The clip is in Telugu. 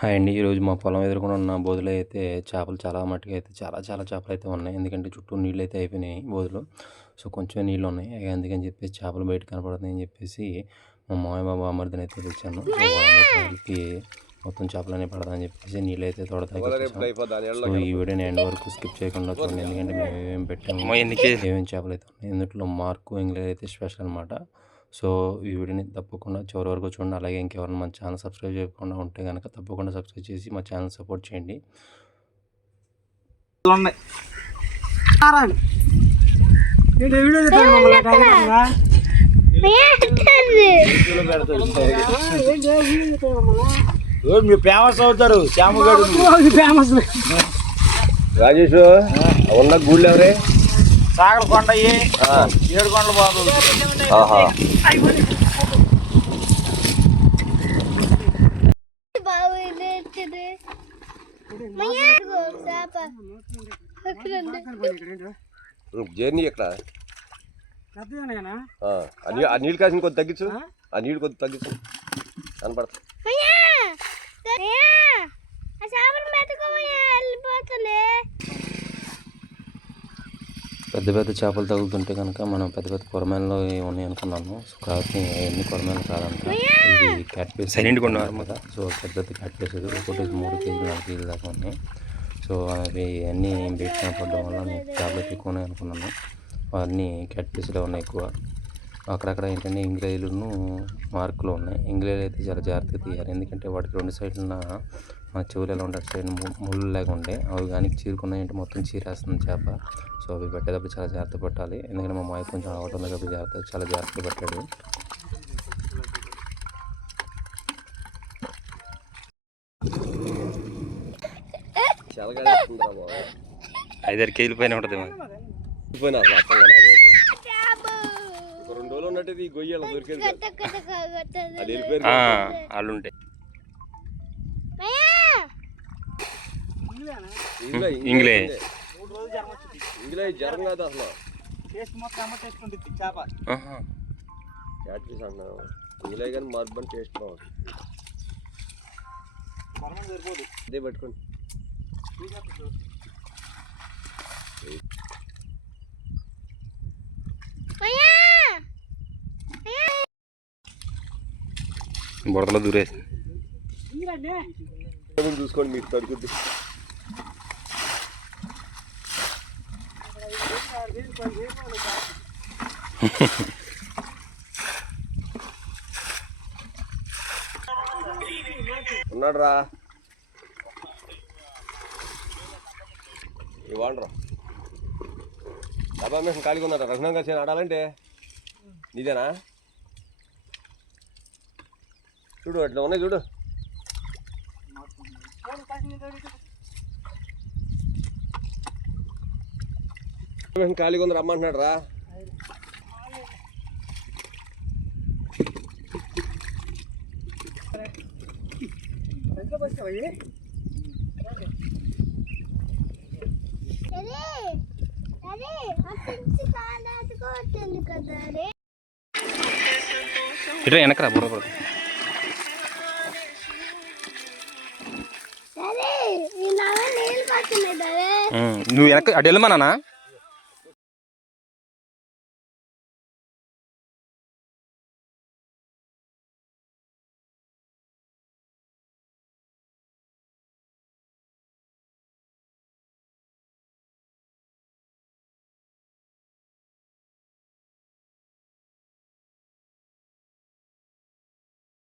హాయ్ అండి. ఈరోజు మా పొలం ఎదురుకుండా ఉన్న బోధులో అయితే చేపలు చాలా మట్టుకు అయితే చాలా చేపలు అయితే ఉన్నాయి. ఎందుకంటే చుట్టూ నీళ్ళు అయితే అయిపోయినాయి బోధులో. సో కొంచెం నీళ్ళు ఉన్నాయి. అందుకని చెప్పేసి చేపలు బయట కనపడుతున్నాయి అని చెప్పేసి మా మామయ్య బాబు అమర్దని అయితే తెచ్చాను. సో వాళ్ళకి మొత్తం చేపలన్నీ పడదని చెప్పేసి నీళ్ళు అయితే తోడతాయి. సో ఈ వీడియోని ఎండ్ వరకు స్కిప్ చేయకుండా చూడండి. ఎందుకంటే మేము ఏమేమి పెట్టాము, ఏమేమి చేపలు అయితే ఉన్నాయి. ఇందులో మార్కు ఇంగ్లీష్ అయితే స్పెషల్ అనమాట. సో ఈ వీడియోని తప్పకుండా చివరి వరకు చూడండి. అలాగే ఇంకెవరైనా మన ఛానల్ సబ్స్క్రైబ్ చేయకుండా ఉంటే కనుక తప్పకుండా సబ్స్క్రైబ్ చేసి మా ఛానల్ సపోర్ట్ చేయండి. ఫేమస్ అవుతారు ఫేమస్ రాజేష్ ఉన్న గూళ్ళు ఎవరే సాగర కొండ 7 కొండలు బాగుంది. జర్నీ ఎక్కడ ఆ నీళ్ళు కాసిన కొద్ది తగ్గించు, ఆ నీళ్ళు కొద్ది తగ్గించు కనపడతా. పెద్ద పెద్ద చేపలు తగులుతుంటే కనుక మనం పెద్ద పెద్ద కొరమేలలో ఉన్నాయి అనుకున్నాము. సో కాబట్టి ఎన్ని కొరమేలు కాదంట. ఇది క్యాట్ పీస్ సైలెంట్ కొన్నారు కదా. సో పెద్ద పెద్ద క్యాట్ పీసెస్ ఒకటి 3 కేజీలు 4 కేజీలు దాకా ఉన్నాయి. సో అవి అన్నీ బయట కనపడడం వల్ల నేను చేపలు ఎక్కువనే అనుకున్నాను. అవన్నీ క్యాట్ పీసులు ఉన్నాయి ఎక్కువ. అక్కడక్కడ ఏంటంటే ఇంగ్లీలును మార్కులు ఉన్నాయి. ఇంగ్లీలు అయితే చాలా జాగ్రత్తగా తీయాలి. ఎందుకంటే వాటికి 2 సైడ్లున్న మన చెవులు ఎలా ఉంటే అటు సైడ్ ముళ్ళు లాగా ఉండే అవి కానీ చీరుకున్నాయంటే మొత్తం చీరేస్తుంది చేప. సో అవి పెట్టేటప్పుడు చాలా జాగ్రత్త పట్టాలి. ఎందుకంటే మా మాయ కొంచెం అలవాటు ఉంది కాబట్టి చాలా జాగ్రత్తగా పెట్టాడు. 5-6 కేజీల పైన ఉంటుంది. 2 రోజులు ఉన్నట్టు ఈ గొయ్యి దొరికేది వాళ్ళు ఉంటాయి. ఇంగ్లీష్ జ్వరం కాదు అసలు చేప క్యాట్రీస్ అన్నా ఇంగ్లీ కానీ మార్బన్ టేస్ట్ బాగుంటుంది. అదే పట్టుకోండి. బుడతలో దూరేసి చూసుకోండి మీకు తడుకుద్ది. ఉన్నాడు రా ఇవ్వండి. డబ్బా మేము ఖాళీగా ఉన్నారా? రఘునంగా చేయని ఆడాలంటే నీదేనా? చూడు అట్లా ఉన్నాయి చూడు. మేము ఖాళీగా ఉంది రమ్మంటున్నాడు రా. ఇట్లా వెనకరా బుర్ర నువ్వు వెనక అటు వెళ్ళమన్నా